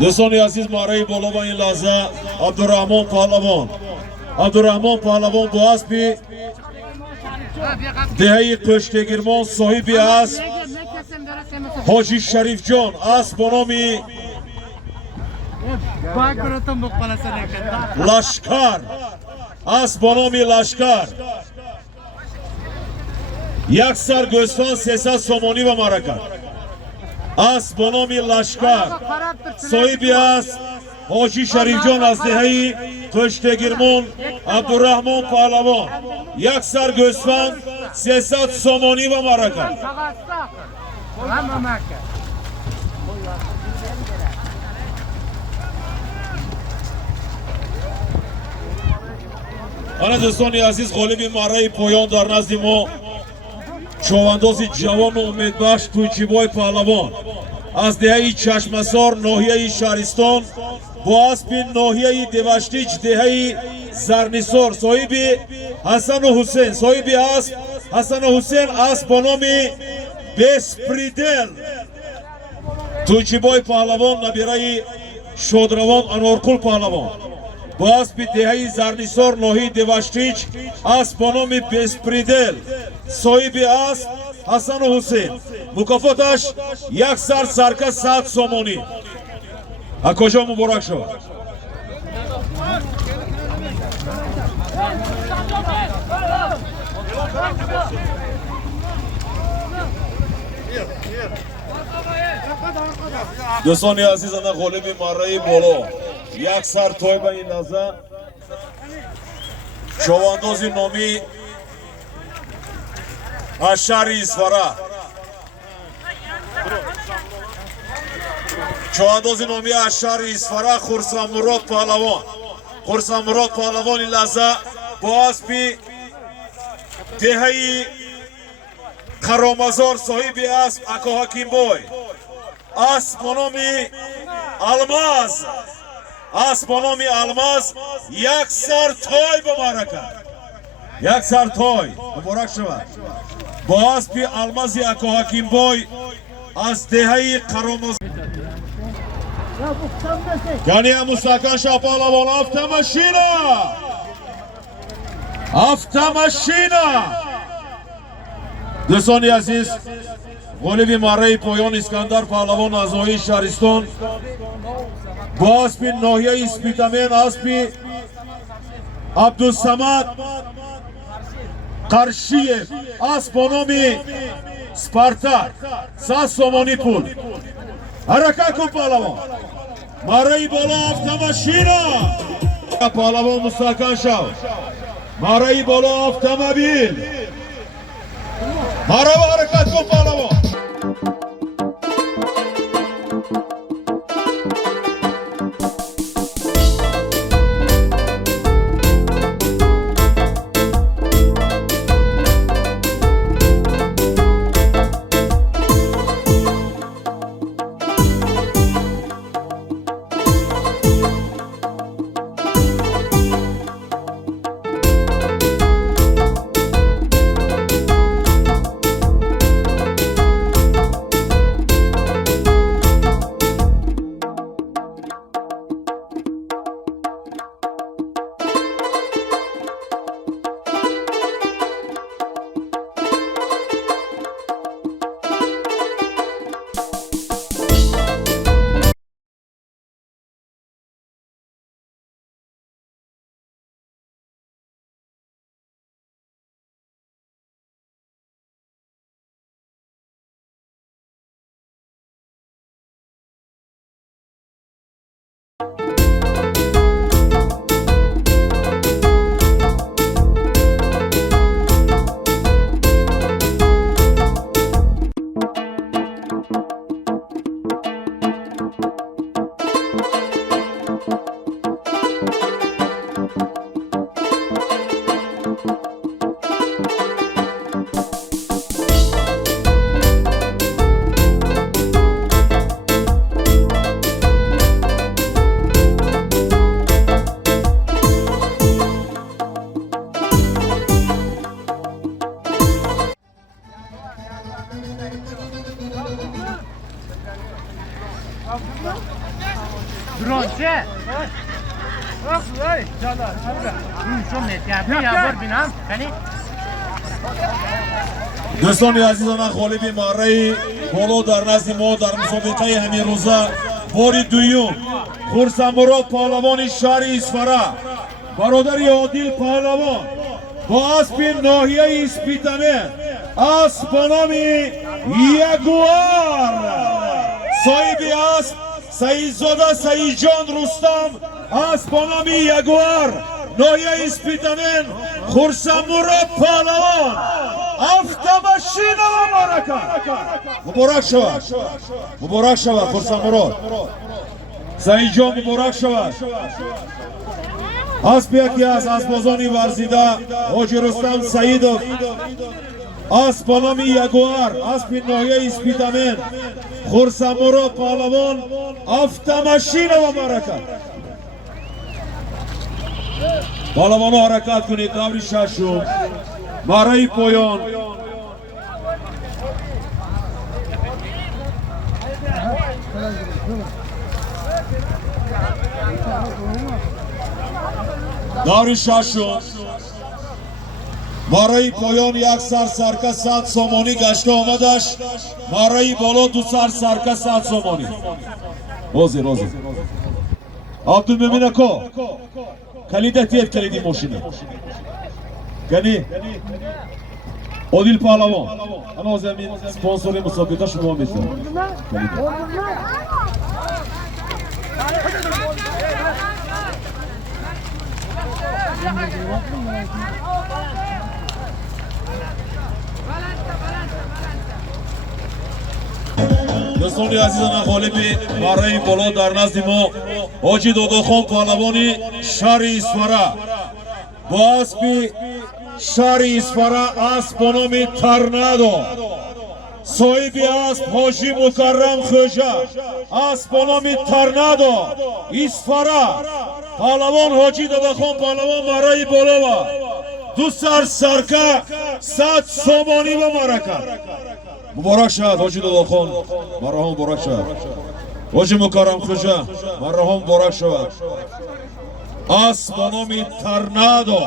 دوستان عزیز مارای بالا با این لحظه عبدالرحمن پهلوان با اسب دهه کشتگیرمان صاحب اسب حاجی شریف جان اسب با نام لشکر اسب با نام لشکر یک سر گوسفند 300 سومانی و مرکه اسب با نام لشکر صاحب اسب حاجی شریف جان از دهه کشتگیرمان عبدالرحمن پهلوان یک سر گوسفند 300 سومانی و مرکه آن دوستان عزیز غالب مرای پایان در نزد ما چوانداز جوان و امیدبخش تویچیبای پهلوان از دهه چشمسار ناحیه شهرستان با اسب ناحیه دوشتیج دهه زرنسار صاحب حسن و حسین صاحب اسب حسن و حسین اسب با نام بسپریدل تویچیبای پهلوان نبیره شادروان انارقل پهلوان با اسب دهه زرنسار ناحیه دوشتیج اسب با نام بسپریدل صاحب اسب حسن و حسین مکافاتش یک سر سرکه 100 سومانی از کجا مبارک شد دوستان عزیز انا غالب مرای بالا یک سر توی به این نظر چوانداز نامی از شهر اسفره چوانداز نامی از شهر اسفره خرسان مراد پهلوان این لحظه با اسب دهه قرامزار صاحب اسب اکا حکیم بای اسب با نام الماس یک سر تای به مرکه یک سر تای مبارک شود با اسب الماس اکا حکیم بای از دهه قرامزار یعنی مستقان شاه پهلوان افتماشینا دوستان عزیز غالب مرای پایان اسکندر پهلوان از ناحیه شهرستان با اسب ناحیه اسپیتامین اسب عبدالصمد قرشیف اسب با نام سپارتاک 100 سومانی پول حرکت کن پهلوان مرای بالا افتماشینا پهلوان مستقان شو مرای بالا افتمابیل مرا حرکت کن پهلوان درونچه چون میتیابی یا بر بینم کنی دوستان عزیزان غالب ماره بالا در نزد ما در مسابقه همین روزه بار دوم خرسمراد پهلوان شهر اصفهان برادر عادل پهلوان با اسب ناحیه اسپیتمه اسب به نام یگوار صاحب اسب سعیدزاده سعیدجان رستم اسب به نام یگوار ناحیه اسپیتمه خرسمراد پهلوان افتمشین و مبارک شود خرسمراد سعیدجان مبارک شود اسب یکی از اسبازان ورزیده حاجی رستم سعیدов اسب به نام یگوار اسب ناحیه اسپیتمن خرسمراد پهلوان افتمشین و برکت پهلوانا حرکت کنید دور ششم ماره پایان دور ششم ماره پایان یک سر سرکه 100 سامانی گشته آمدش ماره بالا 2 سر سرکه 100 سامانی روزی عبدالمؤمن اکا کلیده تیت کلیدی ماشینه کنی عادل پهلوان انا زمین سپانسور مسابقه شما میتونم دوستان عزیزان غالب ماره بالا در نزد ما حاجی داداخان پهلوانی شهر اصفهان با اسب شهر اصفهان اسب به نام ترنادو صاحب اسب حاجی مکرم خوجه اسب به نام ترنادو اصفهان پهلوان حاجی داداخان پهلوان ماره بالا و 2 سر سرکه 100 سامانی و مرکه مبارک شد حاجی داداخان مرحوم مبارک شد حاجی مکرم خوجه مرحوم مبارک شد اسب به نام ترنادو